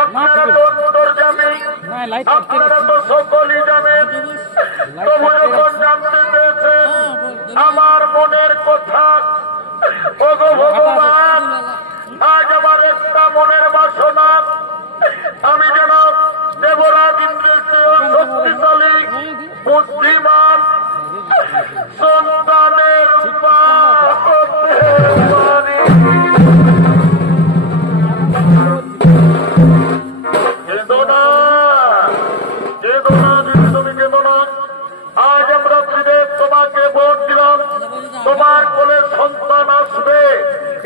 আপনারা তো অন্তর্যামী, আপনারা তো সকলই জানেন। তবু যখন জানতে পেরেছেন আমার মনের কথা, ওগো ভগবান, আজ আমার একটা মনের বাসনা, আমি যেন দেবরাজ ইন্দ্রের চেয়েও শক্তিশালী বুদ্ধিমান সন্তানের মা হতে পারি। কেঁদো না, কেঁদো না দিদি, তুমি কেঁদো না। আজ আমরা ত্রিদেব তোমাকে ভোট দিলাম, তোমার কোলে সন্তান আসবে,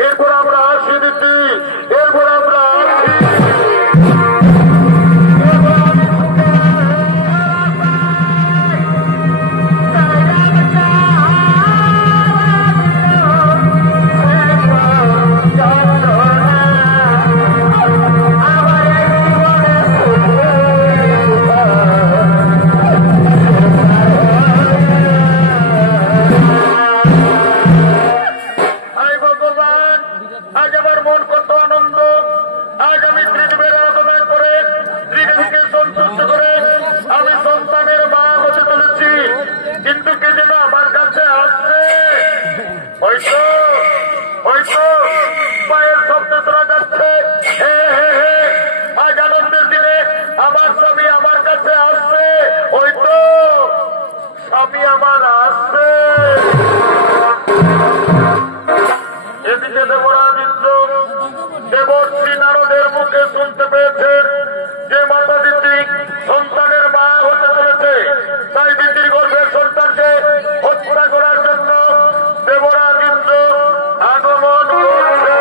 এরপর আমরা আসি দিদি, এরপর আমরা আসি। আজ আমার মন কত আনন্দ, আজ আমি ত্রিদেবের আরাধনা করে ত্রিদেবীকে সন্তুষ্ট করে আমি সন্তানের মা হতে চলেছি। কিন্তু কে যেন আমার কাছে আসছে, হয়তো হয়তো পায়ের শব্দ শোনা যাচ্ছে, হে হে হে। আজ আনন্দের দিনে আমার স্বামী আমার কাছে আসছে, হয়তো স্বামী আমার আসছে। এদিকে দেবরাজ ইন্দ্র দেবশ্রী নারদের মুখে শুনতে পেয়েছেন যে মাতা দিদি সন্তানের মা হতে চলেছে, তাই দিদির গর্ভের সন্তানকে হত্যা করার জন্য দেবরাজ ইন্দ্র আগমন করছে।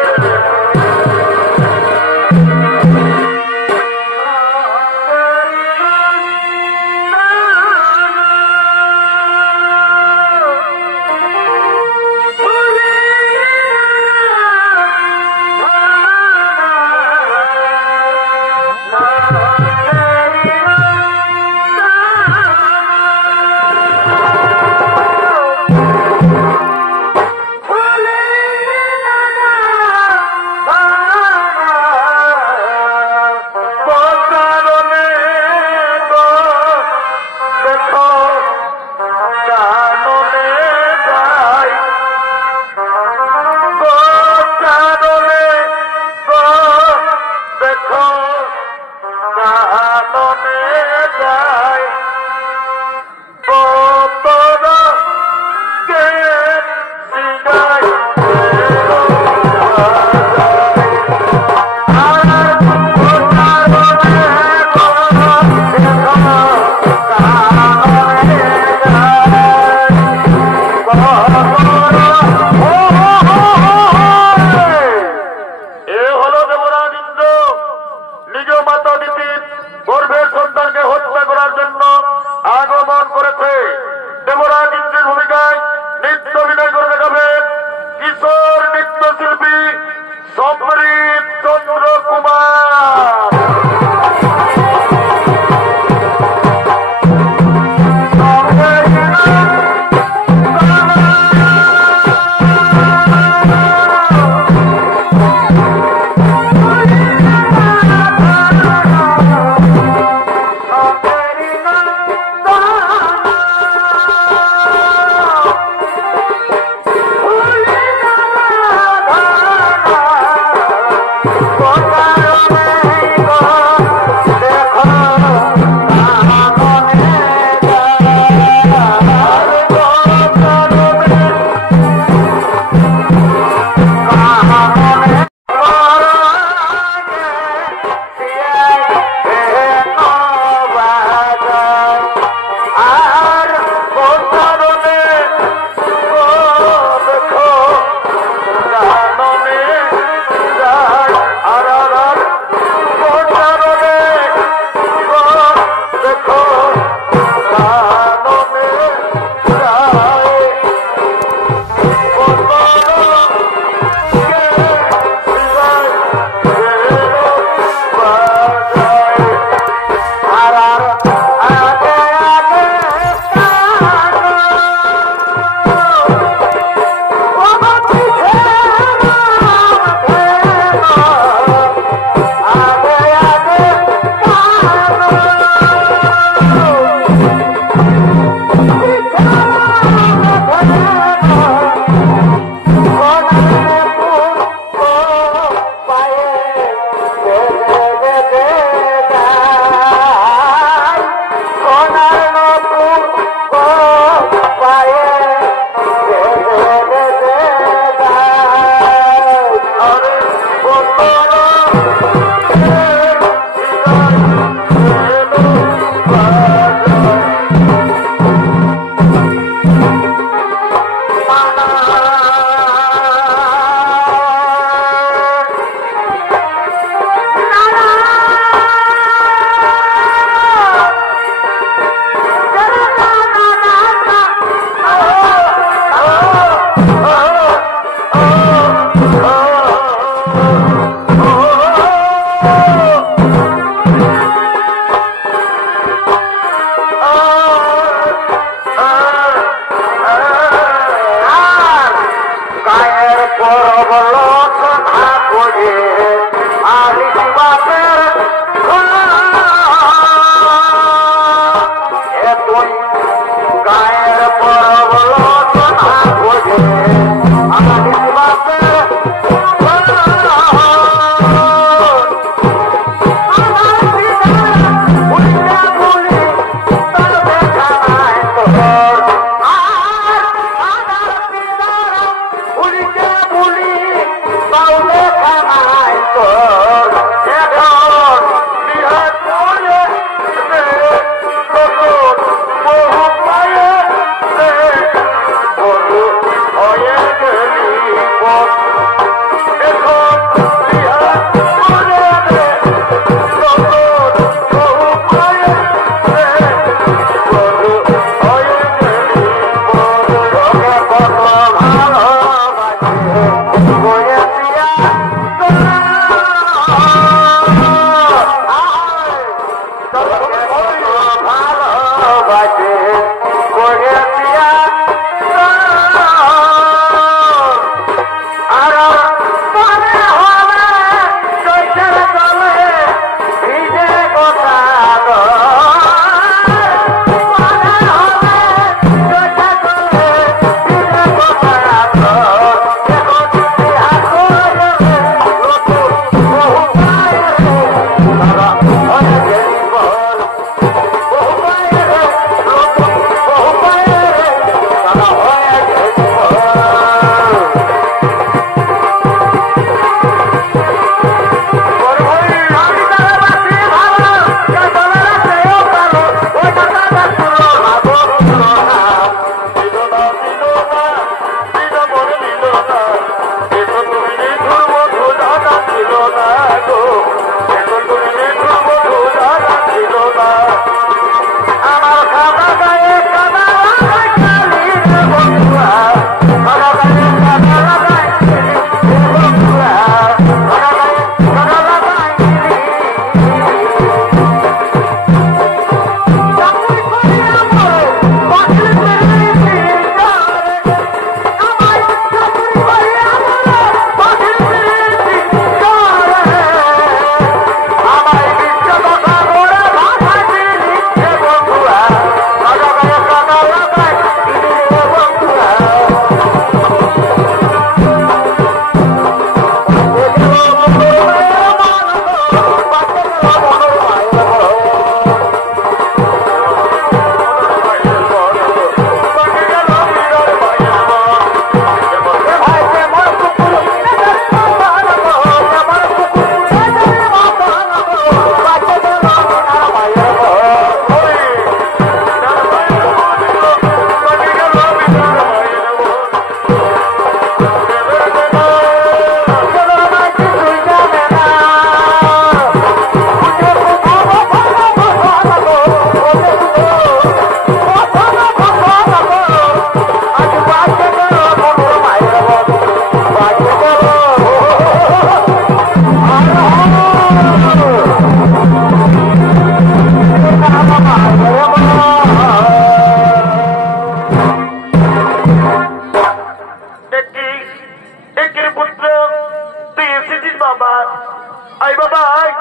ভাই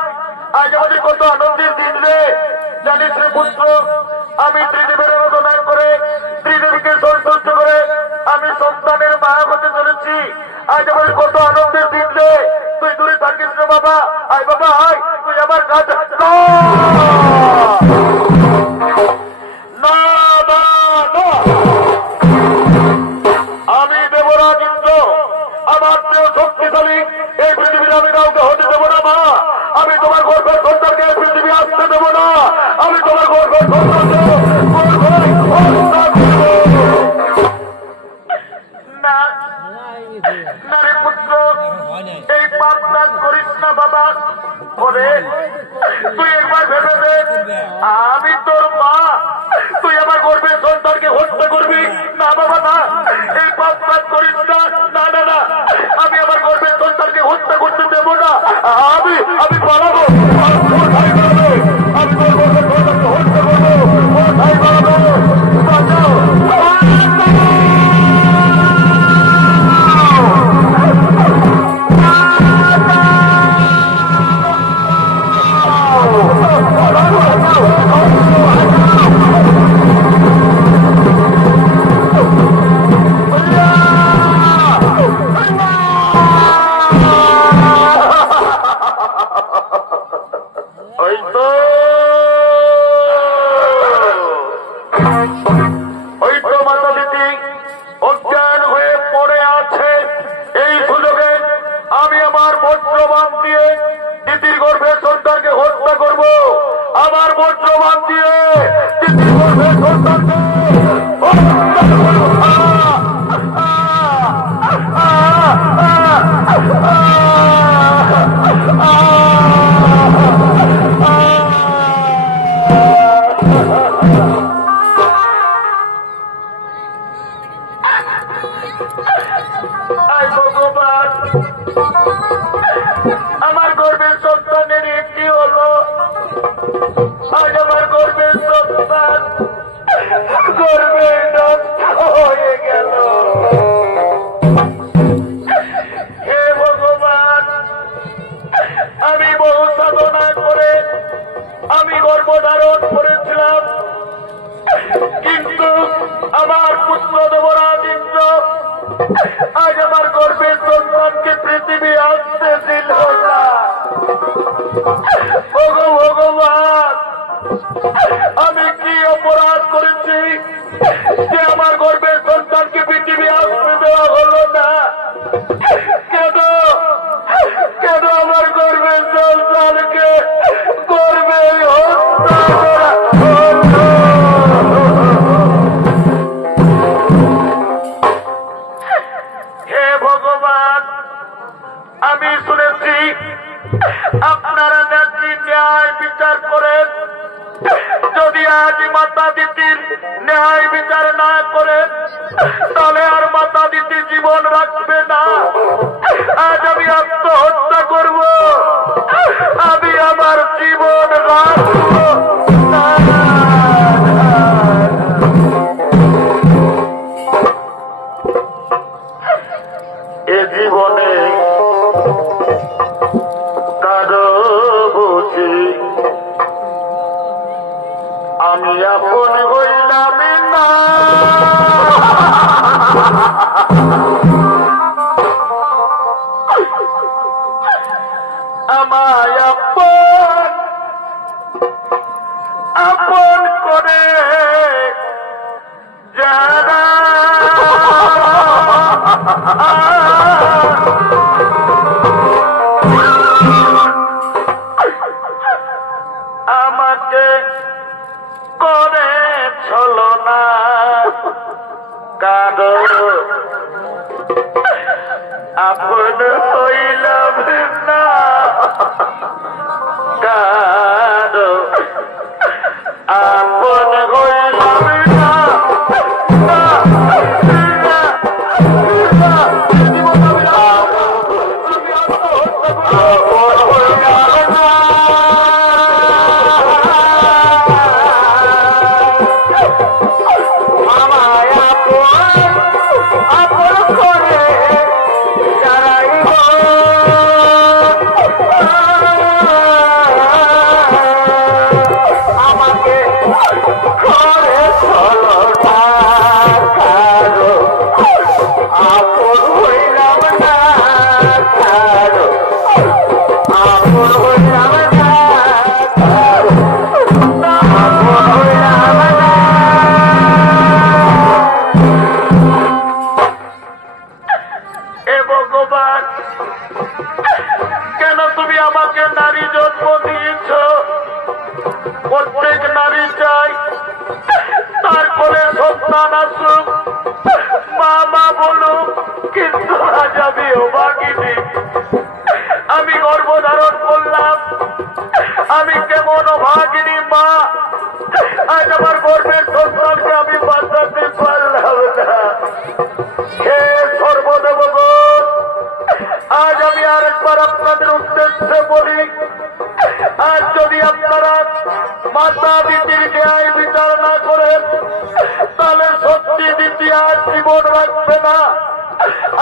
আজ আমাদের কত আনন্দের দিন রে জানিস রে পুত্র আমি ত্রিদেবের আরাধনা করে ত্রিদেবীকে সন্তুষ্ট করে আমি সন্তানের মা হতে চলেছি আজ আমাদের কত আনন্দের দিন রে তুই দূরে থাকিস রে বাবা আয় বাবা আয় তুই আমার কাছে আমি দেবরাজ ইন্দ্র আমার চেয়ে শক্তিশালী এই পৃথিবীর আমি কাউকে হতে দেবো না মা আমি তোমার গর্বের সন্তানকে এই পৃথিবী আসতে দেবো না আমি তোমার গর্বের সন্তানকে না রে পুত্র এই পাপ কাজ করিস না বাবা ওরে তুই একবার ভেবে দেখ আমি তোর মা তুই আমার গর্বের সন্তানকে হত্যা করবি না বাবা না এই পাপ কাজ করিস না না না না আমি আমার গর্বের সন্তানকে হত্যা করতে দেবো না আমি পালাবো আমি তোর গর্বের সন্তানকে হত্যা করবো কোথায় পালাবো বাঁচাও আমার গর্বের সন্তানের একটি হলো আজ আমার গর্বের সন্তান গর্বে নষ্ট হয়ে গেল হে ভগবান আমি বহু সাধনা করে আমি গর্ভধারণ করেছিলাম কিন্তু আমার পুত্র দেবরাজ ইন্দ্র আজ আমার গর্বের সন্তানকে পৃথিবী আসতে দিল না ভগবান আমি কি অপরাধ করেছি যে আমার গর্বের সন্তানকে পৃথিবী আসতে দেওয়া হলো না কেন আমার গর্বের সন্তানকে গর্বে হত্যা করা আমি শুনেছি আপনারা নাকি ন্যায় বিচার করেন যদি আজ মাতা দিদির ন্যায় বিচার না করেন তাহলে আর মাতা দিদি জীবন রাখবে না আজ আমি আত্মহত্যা করব আমি আমার জীবন রাখবো এ জীবনে আমি আপন হইলাম না আমায় আপন করে যারা আমাকে করে চলো না কারো আপন হইলাম না কারো আপন হইলাম না সন্তান আসুক, মা মা বলুক, কিন্তু আজ আমি অভাগিনী। আমি গর্ভধারণ করলাম, আমি কেমন অভাগিনী মা। আজ আমার গর্ভের সন্তানকে আমি বাঁচাতে পারলাম না। হে সর্বদেবগণ, আজ আমি আরেকবার আপনাদের উদ্দেশ্যে বলি, আজ যদি আপনারা মাতা দিদির ন্যায় বিচার না করেন, তাহলে সত্যি দিদি আজ জীবন রাখবে না।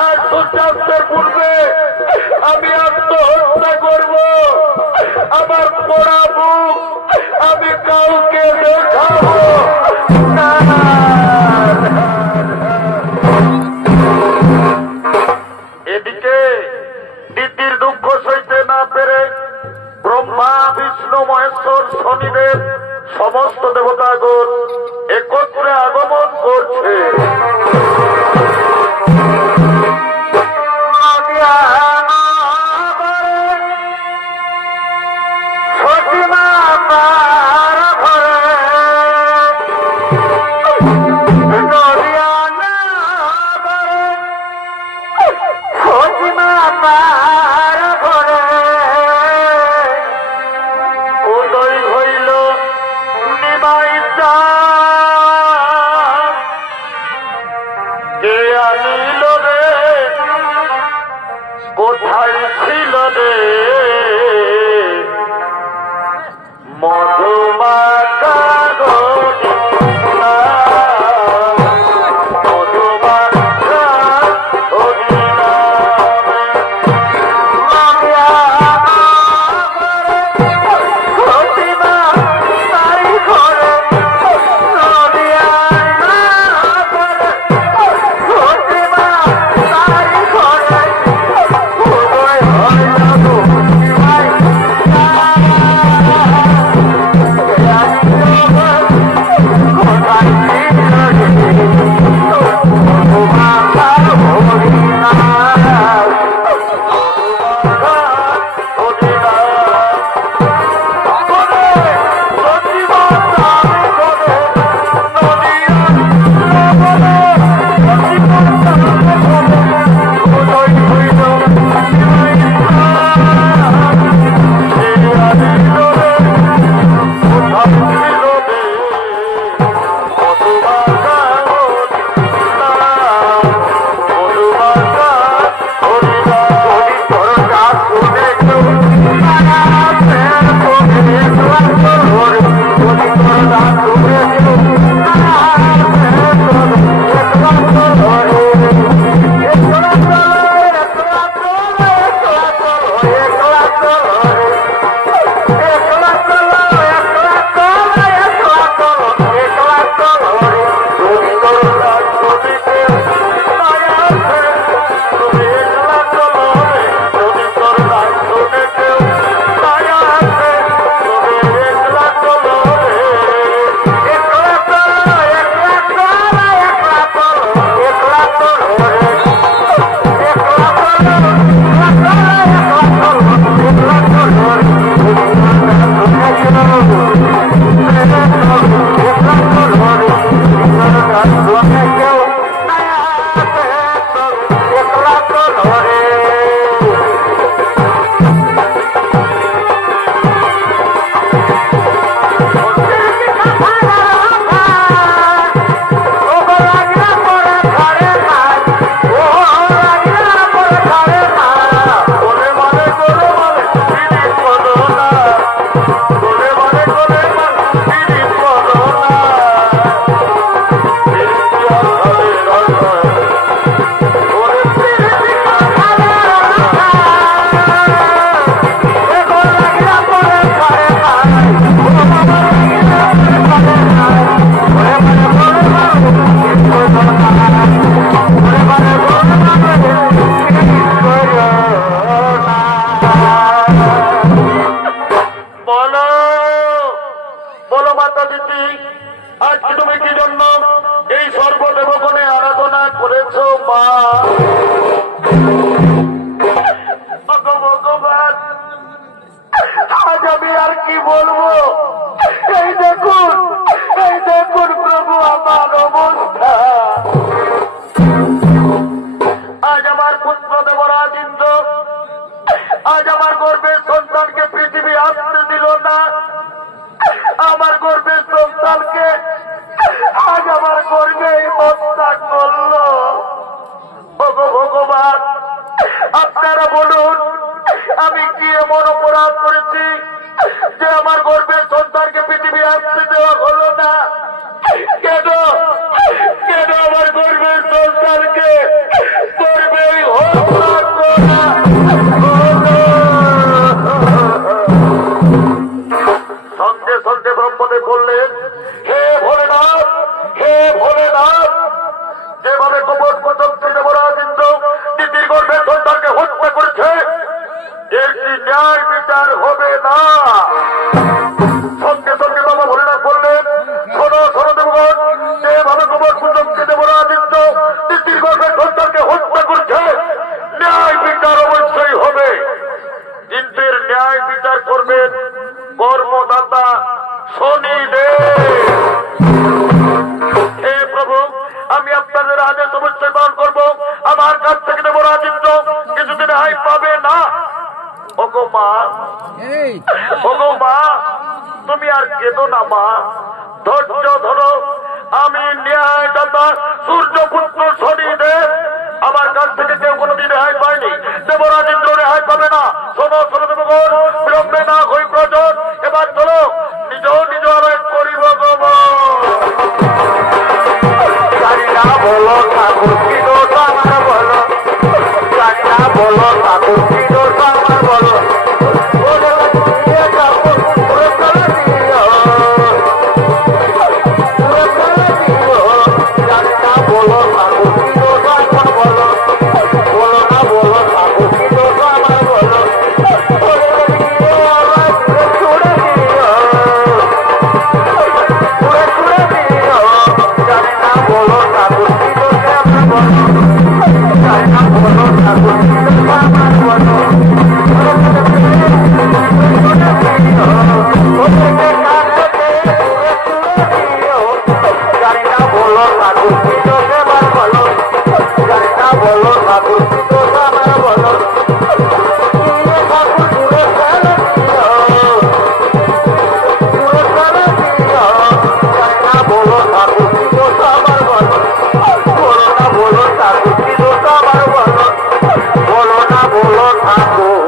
আর সূর্যাস্তের পূর্বে আমি আত্মহত্যা করব। আমার পোড়া বুক আমি কাউকে দেখাবো না। এদিকে দিদির দুঃখ সইতে না পেরে ব্রহ্মা বিষ্ণু মহেশ্বর শনিদেব সমস্ত দেবতাগণ একত্রে আগমন করছে। কোথায় ছিল রে মধুমাকা প্রভু আমার অবস্থা। যে আমার গর্ভের সন্তানকে পৃথিবী আসতে দেওয়া হলো না? কেন কেন আমার গর্ভের সন্তানকে গর্বেই হত্যা করা হলো? সঙ্গে সঙ্গে ব্রহ্মদেব বললেন, হে ভোলেনাথ, হে ভোলেনাথ, যেভাবে গোপন কুচক্রী দেবরাজ ইন্দ্র দিদির গর্ভের সন্তানকে হত্যা করেছে, এর কি ন্যায় বিচার হবে না? সঙ্গে সঙ্গে বাবা ভোলেনাথ বললেন, শোনো শোনো দেবগণ, যেভাবে গোপন কুচক্রী দেবরাজ ইন্দ্র দিদির গর্ভের সন্তানকে হত্যা করেছে, ন্যায় বিচার অবশ্যই হবে। ইন্দ্রের ন্যায় বিচার করবেন কর্মদাতা শনিদেব। হে প্রভু, আমি আপনাদের আদেশ অবশ্যই পালন করবো। আমার কাছ থেকে দেবরাজ ইন্দ্র কিছুদিন হাই পাবে না। ওগো মা, ওগো মা, তুমি আর কেঁদো না মা, ধৈর্য ধরো। আমি ন্যায়দাতা সূর্যপুত্র শনিদেব, আমার কাছ থেকে কেউ কোনোদিন রেহাই পায়নি, দেবরাজ ইন্দ্র রেহাই পাবে না। শোনো শোনো দেবগণ, বিলম্বে না হই প্রয়োজন, এবার চলো নিজ নিজ আলয় করিব গো। বলো ঠাকুর কি দোষ আমার বলো, জানিনা বলো ঠাকুর কি দোষ আমার বলো, জানিনা বলো ঠাকুর কি দোষ আমার বলো, বলো না বলো ঠাকুর কি দোষ আমার বলো, ছুড়ে দিও, ছুড়ে দিও, জানিনা বলো ঠাকুর কি দোষ আমার বলো, জানিনা বলো ঠাকুর কি দোষ আমার বলো, জানিনা বলো ঠাকুর কি দোষ আমার বলো, জানিনা বলো ঠাকুর কি দোষ আমার বলো, ঠাকুর দূরে ফেলে দিও, দূরে ফেলে দিও, জানিনা বলো ঠাকুর কি দোষ আমার বলো, বলো না বলো ঠাকুর কি দোষ আমার বলো, বলো না বলো ঠাকুর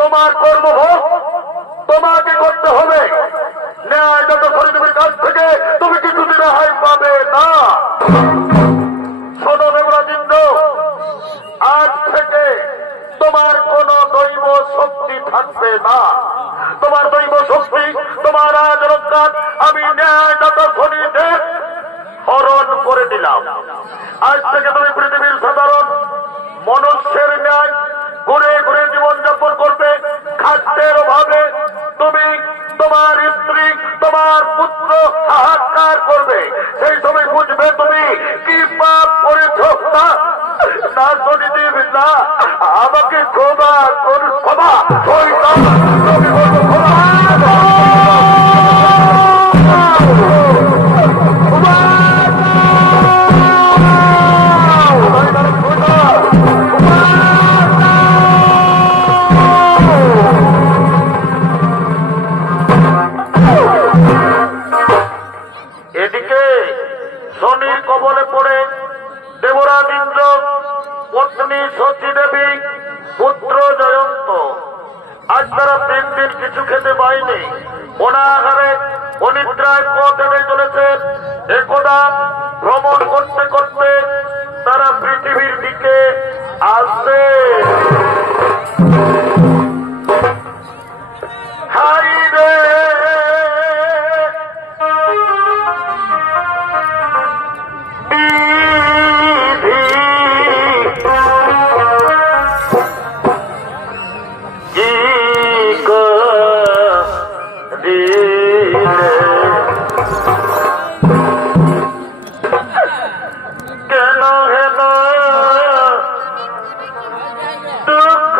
তোমার কর্মভোগ তোমাকে করতে হবে। ন্যায় যত শনিদেবের কাছ থেকে তুমি কিছুদিন রেহাই পাবে না। শোনো দেবরাজ ইন্দ্র, আজ থেকে তোমার কোন দৈব শক্তি থাকবে না। তোমার দৈব শক্তি, তোমার আজ রক্ষাৎ আমি ন্যায় যত শনিদেব হরণ করে দিলাম। আজ থেকে তুমি পৃথিবীর সাধারণ মনুষ্যের ন্যায় ঘুরে ঘুরে জীবনযাপন করবে। খাদ্যের অভাবে তুমি, তোমার স্ত্রী, তোমার পুত্র হাহাকার করবে। সেই সময় বুঝবে তুমি কি পাপ করেছ। না শনিদেব না, আমাকে ক্ষমা করুন, ক্ষমা এদিকে শনির কবলে পড়ে দেবরাজ ইন্দ্র, পত্নী সতী দেবী, পুত্র জয়ন্ত আজ তারা 3 দিন কিছু খেতে পায়নি। অনাহারে অনিদ্রায় পথ হেঁটে চলেছে। একদা ভ্রমণ করতে করতে তারা পৃথিবীর দিকে আসে। হাই রে কেন হেন দুঃখ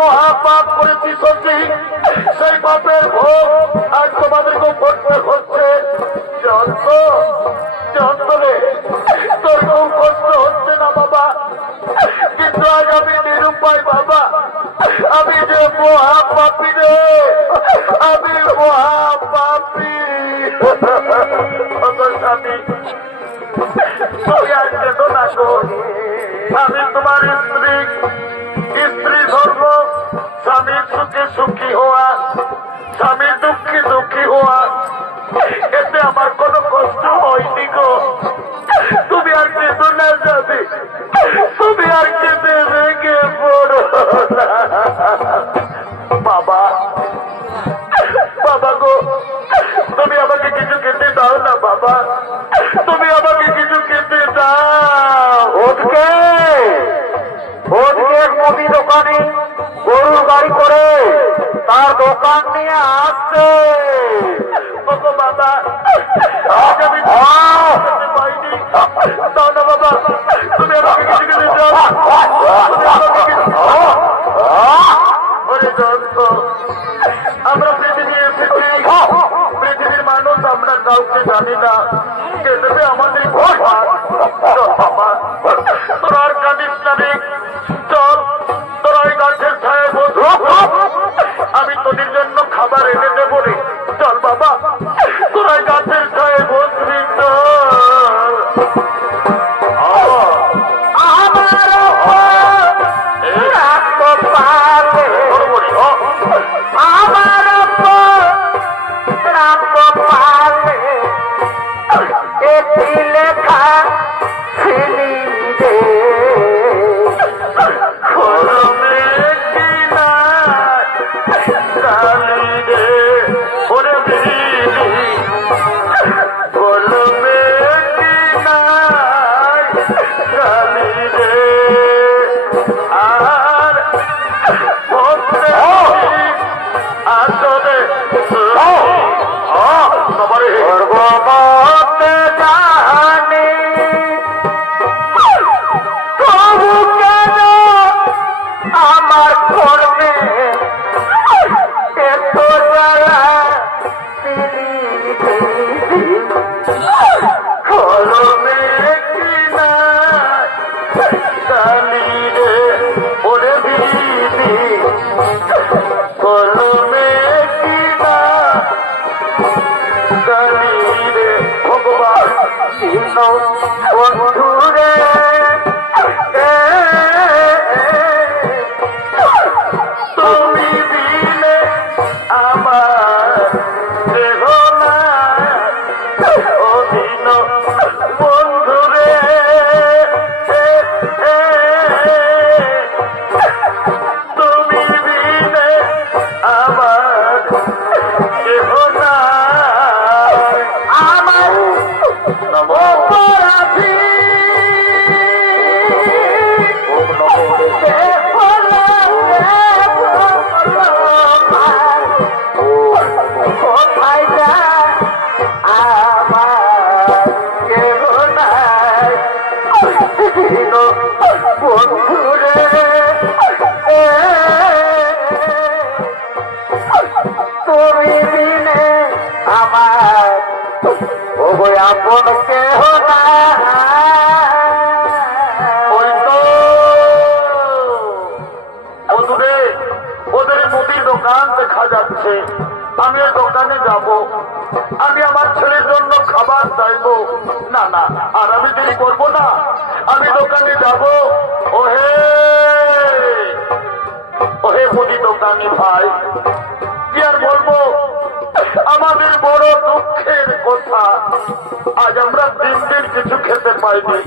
মহাপাপ করেছি সত্যি, সেই পাপের ভোগ আজ তোমাদেরকেও করতে হচ্ছে। যন্ত্রে তোর খুব কষ্ট হচ্ছে না বাবা, কিন্তু আজ আমি নিরুপায় বাবা। আমি যে মহাপাপী রে, আমি মহাপাপী। স্বামী তুমি আর কেঁদো না গো, আমি তোমার স্ত্রী ধর্ম। স্বামীর সুখে সুখী হওয়া, স্বামীর দুঃখে দুঃখী হওয়া, এতে আমার কোনো কষ্ট হয়নি গো। তুমি আর কেঁদো না যাবে, তুমি আর কেঁদে ভেঙে পড়ো না। বাবা বাবা গো, তুমি আমাকে কিছু খেতে দাও না বাবা, তুমি আমাকে কিছু খেতে দাও। ওঠকে মুদি দোকানে গরুর গাড়ি করে তার দোকান নিয়ে আসছে। বাবা আজ আমি পাইনি, দাও না বাবা, তুমি আমাকে কিছু খেতে দাও। আমরা পৃথিবী এসেছি, পৃথিবীর মানুষ আমরা কাউকে জানি না, কে দেবে আমাদের তোর আর কাঁদিস না রে, চল তোরা ওই গাছের ছায় বস, আমি তোদের জন্য খাবার এনে দেবো রে। চল বাবা, তোরা ওই গাছের ছায় বসবি। আমি ওই দোকানে যাব, আমি আমার ছেলের জন্য খাবার চাইবো। না না, আর আমি দেরি করবো না, আমি দোকানে যাব। ওহে ওহে মুদি দোকানি ভাই, কি আর বলবো, আমাদের বড় দুঃখের কথা, আজ আমরা 3 দিন কিছু খেতে পাইনি।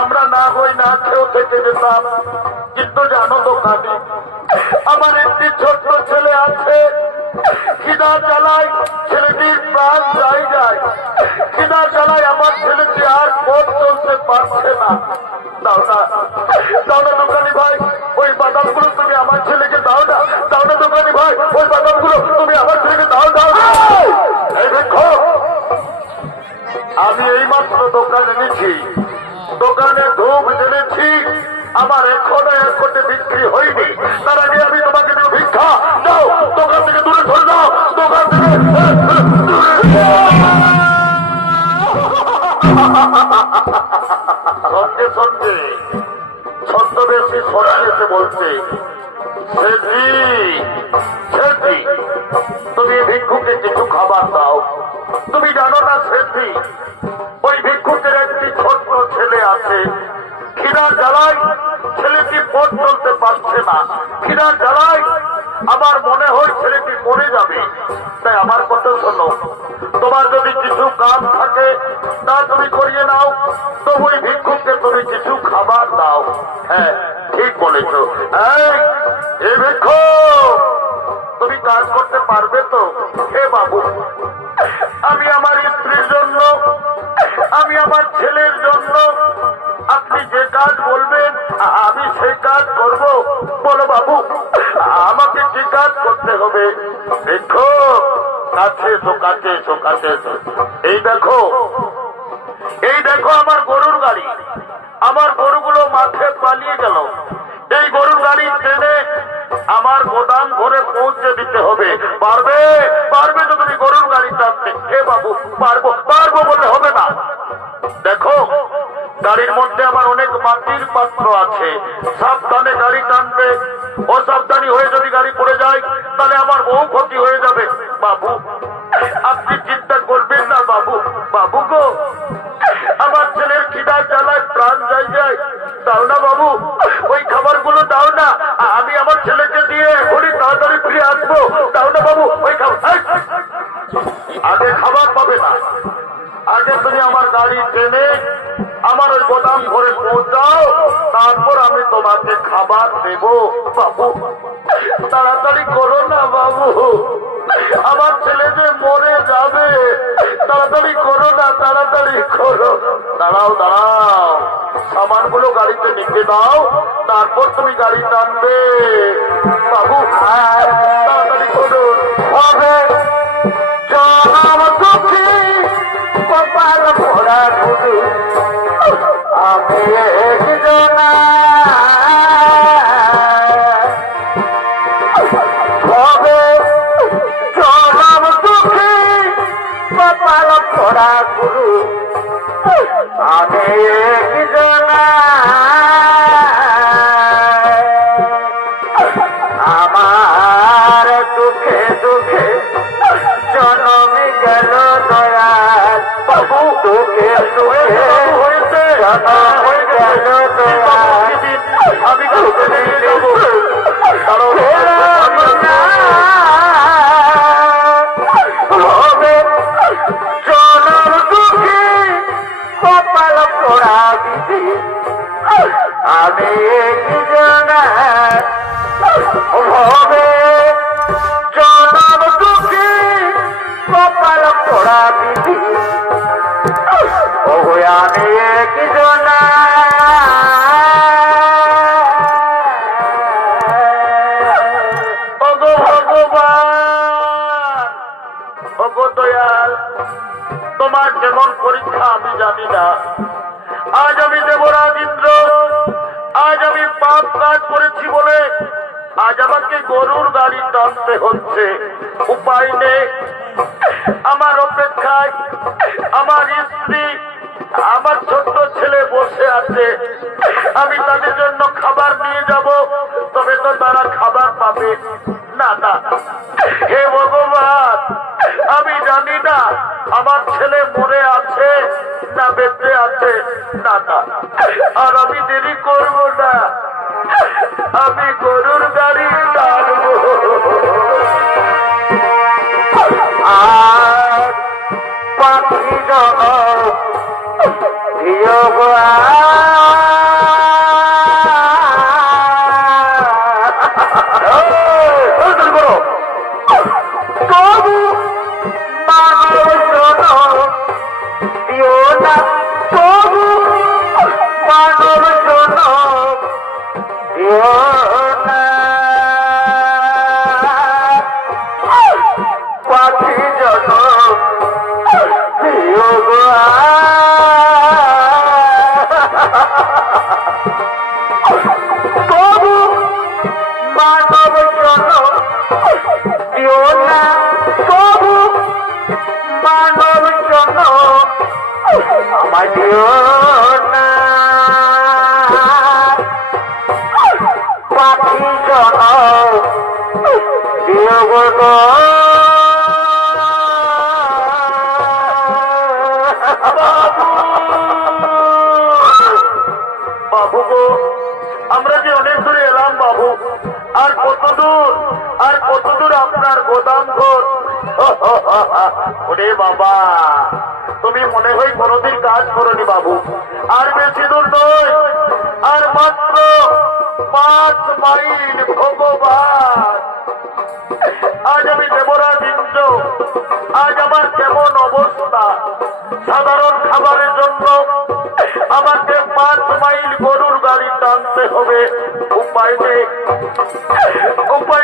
আমরা না হই না খেয়েও থেকে যেতাম, কিন্তু জানো দোকানি, আমার একটি ছোট্ট ছেলে আছে, খিদা জ্বালায় ছেলেটির প্রাণ যায়, খিদা জ্বালায় আমার ছেলেটি আর পথ চলতে পারছে না। দাও না দোকানি ভাই, ওই বাদামগুলো তুমি আমার ছেলেকে দাও না। দাও না দোকানি ভাই, ওই বাদামগুলো তুমি আমার ছেলেকে দাও। এই দেখো, আমি এইমাত্র দোকানে এনেছি, দোকানে ধূপ জ্বেলেছি, আমার এখনো 1 কোটি বিক্রি হয়নি। তার আগে আমি বলছে, সেঠি সেঠি তুমি ভিক্ষুকে কিছু খাবার দাও। তুমি জানো না সেঠি, ওই ভিক্ষুকের একটি ছোট্ট ছেলে আছে। খিদার জ্বালায় ছেলেটি পথ চলতে পারছে না। খিদার জ্বালায় আমার মনে হয় ছেলেটি মরে যাবে। তাই আমার কথা শোনো, তোমার যদি কিছু কাম থাকে তা তুমি করিয়ে নাও, তবু ওই ভিক্ষুককে তুমি কিছু খাবার দাও। হ্যাঁ ঠিক বলেছ। এই ভিক্ষুক, তুমি কাজ করতে পারবে তো? হে বাবু, আমি আমার স্ত্রীর জন্য, আমি আমার ছেলের জন্য আপনি যে কাজ বলবেন আমি সেই কাজ করব। বলো বাবু, আমাকে কি কাজ করতে হবে? দেখো, কাছে এসো, কাছে এসো, কাছে এসো। এই দেখো, এই দেখো আমার গরুর গাড়ি। আমার গরুগুলো মাঠে পালিয়ে গেল। এই গরুর গাড়ি ট্রেনে আমার গোদাম ঘরে পৌঁছে দিতে হবে। পারবে? পারবে তো তুমি গরুর গাড়ি টানতে? হে বাবু, পারবো পারবো বলে হবে না। দেখো, গাড়ির মধ্যে আমার অনেক মাটির পাত্র আছে। সাবধানে গাড়ি টানবে। অসাবধানী হয়ে যদি গাড়ি পড়ে যায় তাহলে আমার বহু ক্ষতি হয়ে যাবে। বাবু, আপনি চিন্তা করবেন না বাবু। বাবু গো, আমার ছেলের খিদার জ্বালায় প্রাণ যায়। দাও না বাবু, ওই খাবারগুলো দাও না। আমি আমার ছেলেকে দিয়ে এখনই তাড়াতাড়ি ফিরে আসবো। দাও না বাবু ওই খাবার। আগে খাবার পাবে না, আগে তুমি আমার গাড়ি ট্রেনে আমার ওই গোদাম ঘরে পৌঁছাও, তারপর আমি তোমাকে খাবার দেব। বাবু তাড়াতাড়ি করো না বাবু, আমার ছেলে যে মরে যাবে। তাড়াতাড়ি করো না, তাড়াতাড়ি করো। দাঁড়াও দাঁড়াও, সামানগুলো গাড়িতে নিতে দাও, তারপর তুমি গাড়ি টানবে। বাবু তাড়াতাড়ি করো। হবে জনম দুঃখী কপাল ভরা গুরু, আমি একজনা। হবে জনম দুঃখী কপাল ভরা গুরু, আমি একজনা। আমার দুঃখে দুঃখে জনমে গেল দয়াল। বাবু দুঃখে দুঃখে জনমে গেল দয়াল। আমি হবে জনম দুঃখে কপাল পোড়া বিধি, আমি একজনা। হবে জনম দুঃখে কপাল পোড়া বিধি, আমি একজনা। ওগো ভগবান, ওগো দয়াল, তোমার কেমন পরীক্ষা আমি জানি না। আজ আমি দেবরাজ ইন্দ্র, আজ আমি পাপ কাজ করেছি বলে আজ আমাকে গরুর গাড়ি টানতে হচ্ছে। উপায় নেই, আমার অপেক্ষায় আমার স্ত্রী, আমার ছোট্ট ছেলে বসে আছে। আমি তাদের জন্য খাবার নিয়ে যাব, তবে তো তারা খাবার পাবে না। না হে ভগবান, আমি জানি না আমার ছেলে মরে আছে না বেঁচে আছে। না না, আর আমি দেরি করব না, আমি গরুর গাড়ি টানবো। আর পাখি জন তবু মানব জন দিও না, তবু মানব জন দিও না। পাখি জন দিও গো, তবু মানব জন দিও না, তবু মানব জন আমার দিও না। বাবু গো, আমরা যে অনেক দূরে এলাম বাবু, আর কত দূর আপনার গোদাম ঘর? ওরে বাবা, তুমি মনে হয় কোনোদিন কাজ করনি বাবু। আর বেশি দূর নয়, আর মাত্র 5 মাইল। ভগবান, আজ আমি দেবরাজ ইন্দ্র, আজ আমার কেমন অবস্থা। সাধারণ খাবারের জন্য আমাকে 5 মাইল গরুর গাড়ি টানতে হবে। উপায়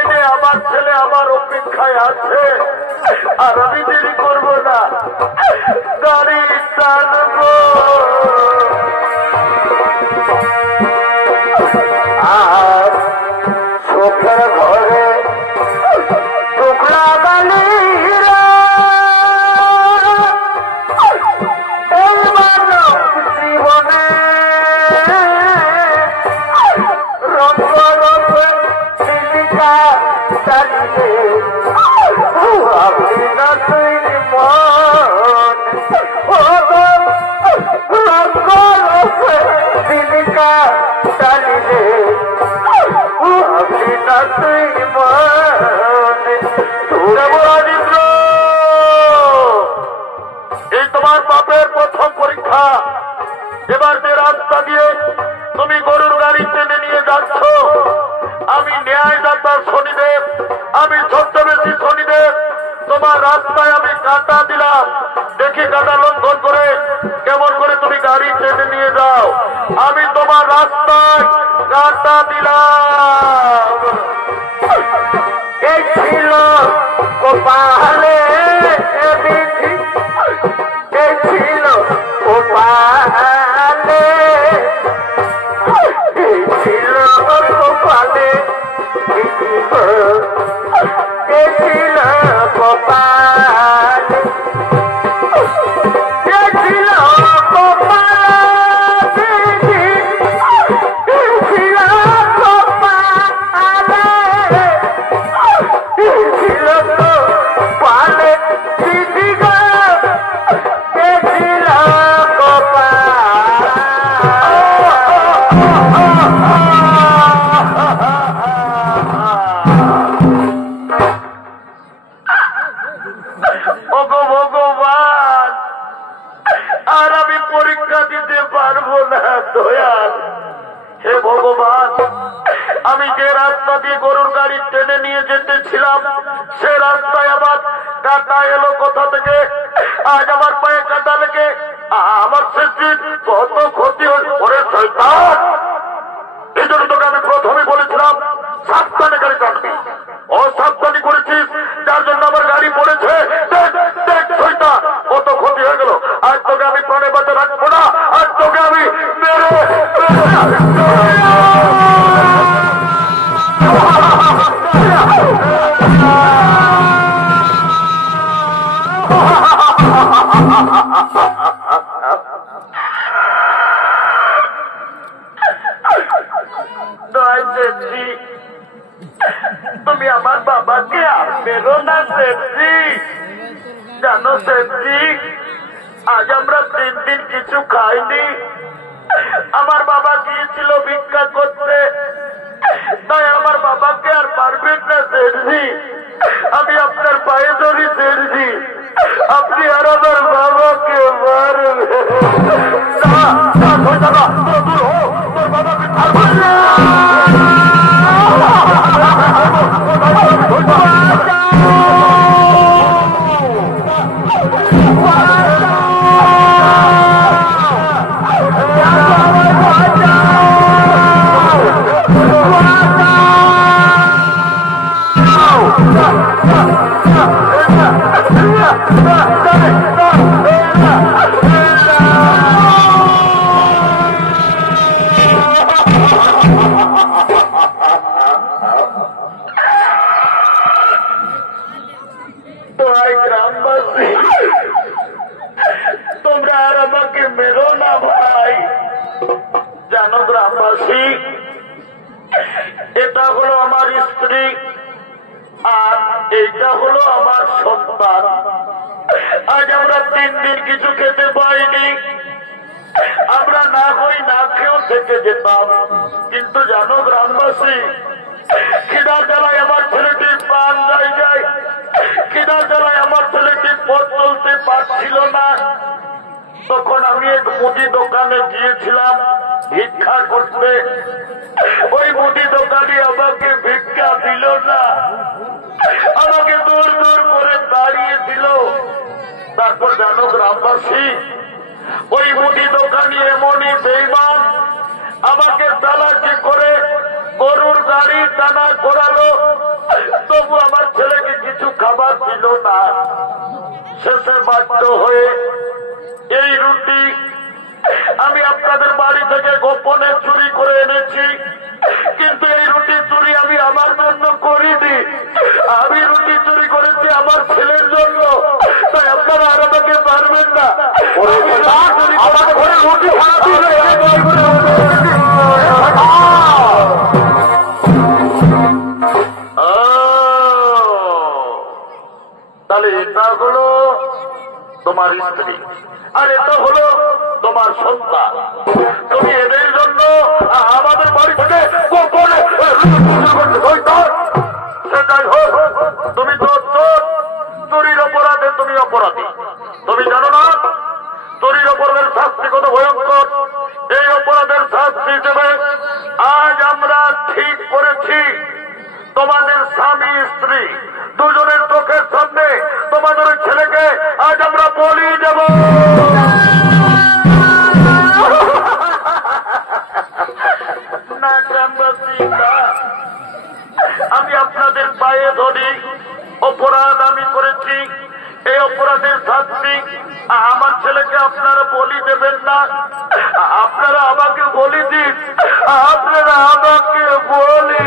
নেই, আমার ছেলে আমার অপেক্ষায় আছে, আর আমি দেরি করবো না, গাড়ি টানবো। আর চোখের ঘরে টুকরা গালি জীবনে রঙ্গ রঙে চিলিকা চালিয়ে আপনি না তুই মন রঙ্গ রঙে চিলিকা চালিয়ে আপনি না তুই মন। এই তোমার বাপের প্রথম পরীক্ষা। এবার যে রাস্তা দিয়ে তুমি গরুর গাড়ি টেনে নিয়ে যাচ্ছ, আমি ন্যায়দাতা শনিদেব, আমি ছদ্মবেশী শনিদেব, তোমার রাস্তায় আমি কাঁটা দিলাম। দেখি কাঁটা লঙ্ঘন করে কেমন করে তুমি গাড়ি টেনে নিয়ে যাও। আমি তোমার রাস্তায় কাঁটা দিলাম। এই ছিল কপালে বিধি, এই ছিল কপালে, এই ছিল কপালে বিধি, এই ছিল কপালে, এই ছিল কপালে বিধি, এই ছিল কপালে, এই ছিল কপালে বিধি গো, এই ছিল ওগো ভগবান, আর আমি পরীক্ষা দিতে পারবো না দয়াল। হে ভগবান, আমি যে রাস্তা দিয়ে গরুর গাড়ি টেনে নিয়ে যেতেছিলাম, সে রাস্তায় আবার কাঁটা এলো কোথা থেকে? আজ আমার পায়ে কাঁটা লেগে আমার শেষে কত ক্ষতি হয়েছে। ওরে শয়তান, এই জন্য তোকে আমি প্রথমে বলেছিলাম সাবধানে গাড়ি চালাবি। অসাবধানি করেছিস, যার জন্য আমার গাড়ি পড়েছে। দেখ শয়তান, কত ক্ষতি হয়ে গেল। আজ তোকে আমি প্রাণে বাঁচা রাখবো না, আজ তোকে আমি মেরে তুমি আমার বাবাকে আর মেরো না সেবজি। জানো সেবজি, আজ আমরা 3 দিন কিছু খাইনি। আমার বাবা গিয়েছিল ভিক্ষা করতে, তাই আমার বাবাকে আর পারবেন না সেবজি। আমি আপনার পায়ে ধরি সেবজি, আপনি আর আমার বাবাকে মারবেন না। দূর হো, তোর বাবাকে ছাড়বেন না। গ্রামবাসী, তোমরা আর আমাকে মেরো না ভাই। জানো গ্রামবাসী, এটা হলো আমার স্ত্রী, আর এইটা হলো আমার সন্তান। আজ আমরা 3 দিন কিছু খেতে পাইনি, আমরা না হই না খেয়েও থেকে যেতাম। কিন্তু জানো গ্রামবাসী, খিদা জ্বালায় আমার ছেলেটির প্রাণ যায় যায়, খিদা জ্বালায় আমার ছেলেটি পথ চলতে পারছিল না। তখন আমি এক মুদি দোকানে গিয়েছিলাম ভিক্ষা করতে। ওই মুদি দোকানি আমাকে ভিক্ষা দিল না, আমাকে দূর দূর করে দাঁড়িয়ে দিল। তারপর জানো গ্রামবাসী, ওই মুদি দোকানি এমনই বেঈমান, আমাকে তালাশি করে গরুর গাড়ি টানা করালো, তবু আমার ছেলেকে কিছু খাবার দিল না। শেষে বাধ্য হয়ে এই রুটি আমি আপনাদের বাড়ি থেকে গোপনে চুরি করে এনেছি। কিন্তু এই রুটি চুরি আমি আমার জন্য করিনি, আমি রুটি চুরি করেছি আমার ছেলের জন্য। তাই আপনারা আর আমাকে পারবেন না। তাহলে এটা হলো তোমার স্ত্রী, আর এটা হলো তোমার সন্তান। তুমি এদের জন্য আমাদের বাড়ি থেকে সেটাই হোক, তুমি তো চুরির অপরাধে তুমি অপরাধী। তুমি জানো না চুরির অপরাধের শাস্তি কত ভয়ঙ্কর? এই অপরাধের শাস্তি হিসেবে আজ আমরা ঠিক করেছি তোমাদের স্বামী স্ত্রী দুজনের চোখের সামনে তোমাদের ছেলেকে আজ আমরা বলি দেব। না গ্রামবাসী, আমি আপনাদের পায়ে ধরি, অপরাধ আমি করেছি, এই অপরাধের শাস্তি আমার ছেলেকে আপনারা বলি দেবেন না। আপনারা আমাকে বলি দিন, আপনারা আমাকে বলি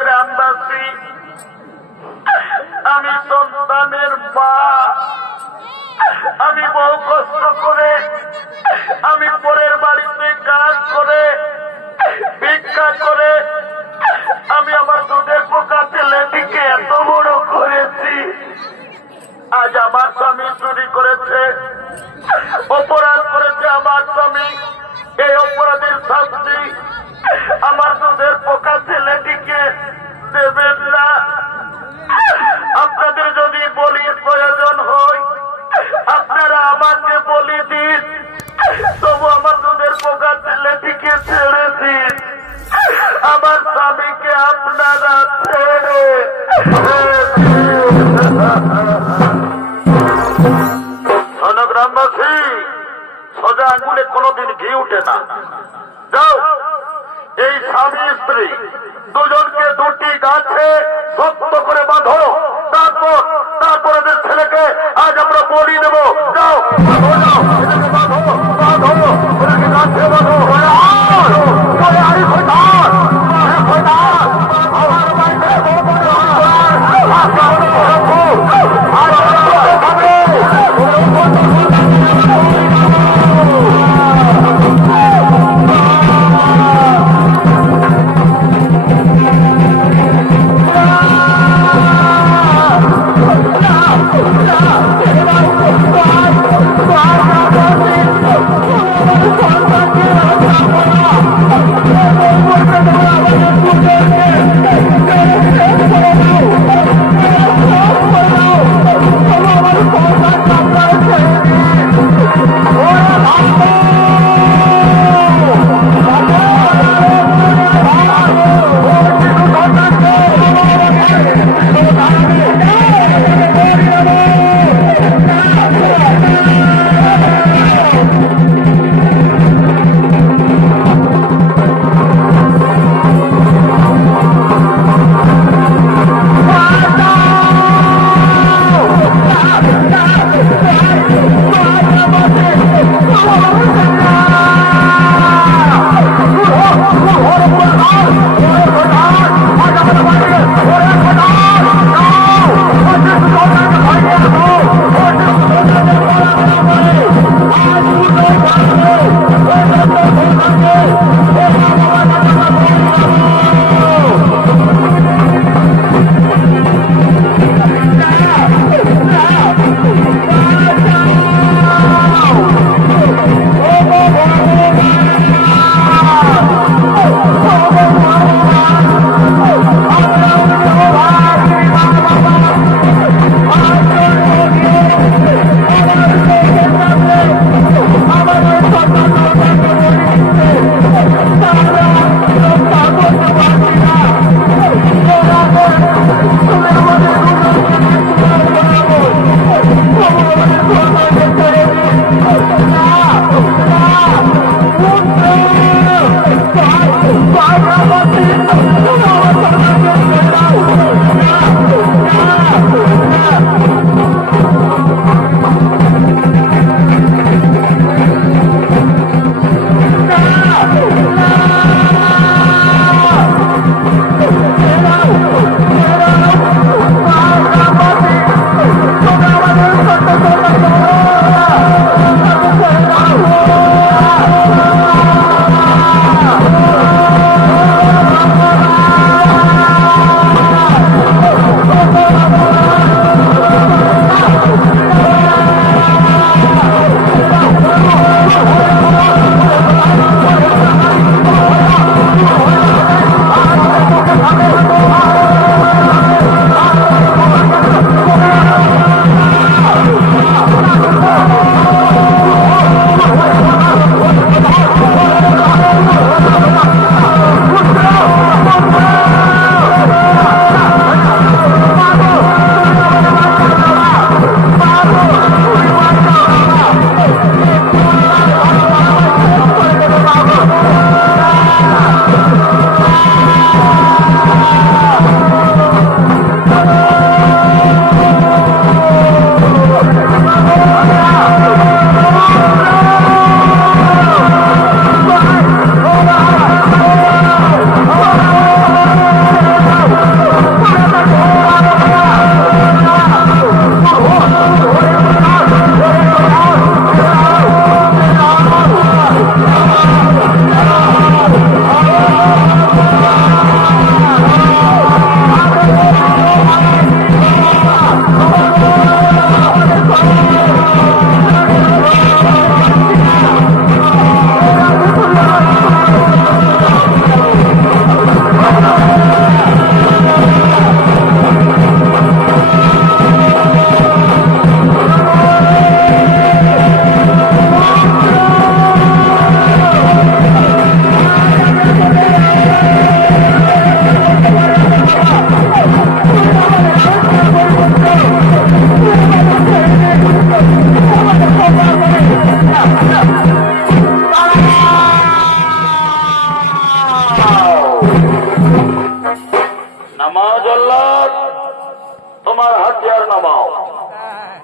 গ্রামবাসী। আমি সন্তানের মা, আমি বহু কষ্ট করে আমি পরের বাড়িতে কাজ করে ভিক্ষা করে আমি আমার দুধের পোকা ছেলেটিকে এত বড় করেছি। আজ আমার স্বামী চুরি করেছে, অপরাধ করেছে আমার স্বামী, এই অপরাধের শাস্তি আমার দুধের পোকা ছেলেটিকে দেবেন না। আপনাদের যদি বলির প্রয়োজন হয় আপনারা আমাকে বলি দিন, তবু আমার দুধের পোকা ছেলেটিকে ছেড়ে দিন, আমার স্বামীকে আপনারা ছেড়ে গ্রামবাসী। সোজা আঙুলে কোনোদিন ঘি উঠে না। যাও, এই স্বামী স্ত্রী দুজনকে দুটি গাছে শক্ত করে বাঁধো, তারপর এদের ছেলেকে আজ আমরা বলি দেবো। যাও বাঁধো, বাঁধো, ওদেরকে গাছে বাঁধো। আমার বাড়িতে Oh,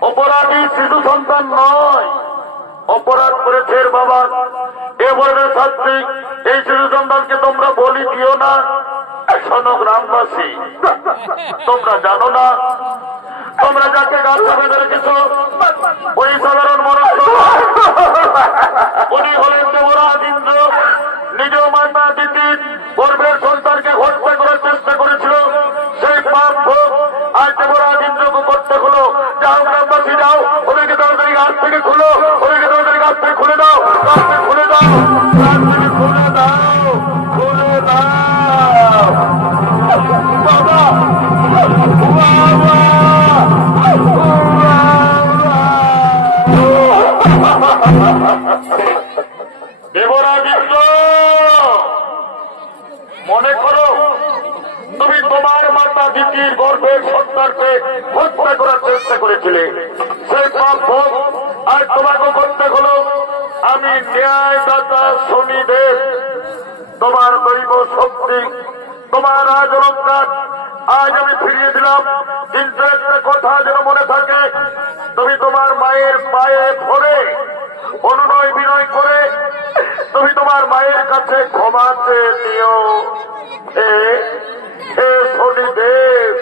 অপরাধী শিশু সন্তান নয়, অপরাধ করেছে এর বাবা। এ বলে শাস্তি এই শিশু সন্তানকে তোমরা বলি দিও না। শোনো গ্রামবাসী, তোমরা জানো না, তোমরা যাকে গাছটা বেঁধে রেখেছ ওই সাধারণ মনুষ্য, উনি হলেন দেবরাজ ইন্দ্র। নিজ মাতা দিদির গর্ভের সন্তানকে হত্যা করার চেষ্টা করেছিল। সেই পাপ ভোগ আজ দেবরাজ ইন্দ্রকে করতে হলো। যাও গ্রামবাসী, যাও, ওদেরকে তাড়াতাড়ি গাছ থেকে খুলো, ওদেরকে তাড়াতাড়ি গাছ থেকে খুলে দাও, গাছ থেকে খুলে দাও, গাছ থেকে খুলে দাও, খুলে দাও। বাবা, দেবরাজ ইন্দ্র, মনে করো তুমি তোমার মাতা দিদির গর্ভের সন্তানকে হত্যা করার চেষ্টা করেছিলে। সেই পাপ ভোগ আজ তোমাকে করতে হলো। আমি ন্যায়দাতা শনিদেব, তোমার দৈব শক্তি, তোমার আজ অলঙ্কার আজ আমি ফিরিয়ে দিলাম। কিন্তু একটা কথা যেন মনে থাকে, তুমি তোমার মায়ের পায়ে ধরে অনুনয় বিনয় করে তুমি তোমার মায়ের কাছে ক্ষমা চেয়ে নিও। হে শনিদেব,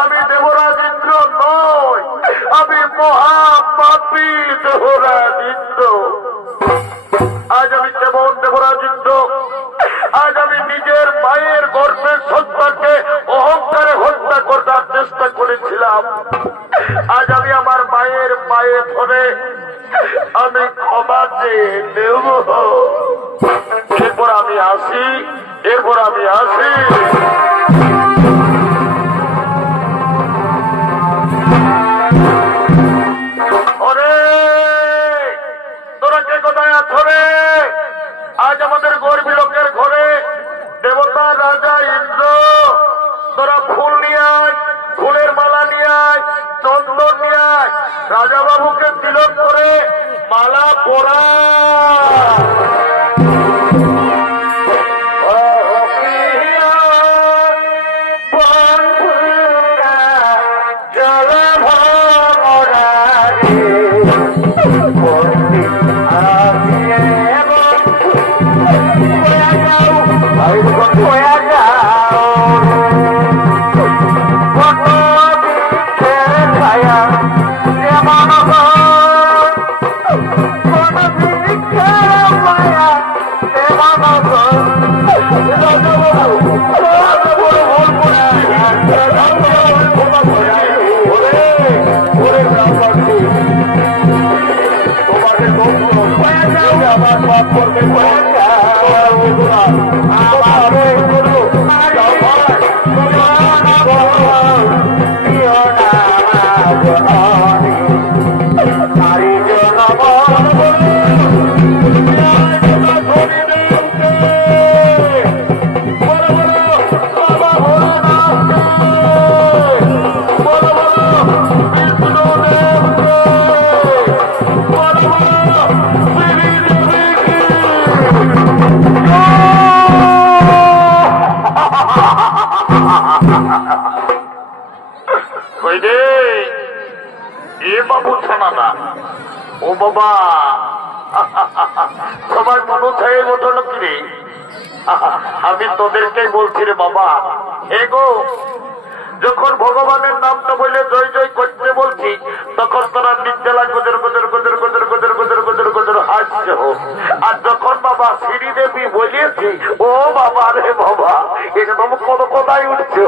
আমি দেবরাজ ইন্দ্র নই, আমি মহাপাপী দেবরাজ ইন্দ্র। আজ আমি কেমন নির্দেশ সত্তাকে অহংকারে হত্যা করার চেষ্টা করেছিলাম, আজ আমি আমার মায়ের পায়ে ধরে আমি ক্ষমা চেয়ে নেব। এরপর আমি আসি। ওরে তোরা কে কোথায় আছো রে? আজ আমাদের গর্বী লোকের ঘরে দেবতা রাজা ইন্দ্র, তোরা ফুল নিয়ে আয়, ফুলের মালা নিয়ে আয়, চন্দন নিয়ে আয়, রাজা বাবুকে তিলক করে মালা পরা। ও বাবা, সবাই মনে হয়ে ঘটল কি রে? আমি তোদেরকেই বলছি রে বাবা। এগো যখন ভগবানের নামটা বলে জয় জয় করতে বলছি, তখন তোরা নির্জলা গজর গজর গজর গজর গজর গজর গজর গজর হাসছে। আর যখন বাবা শ্রীদেবী বলিয়েছি, ও বাবা রে বাবা, একদম কত কথাই উঠছে।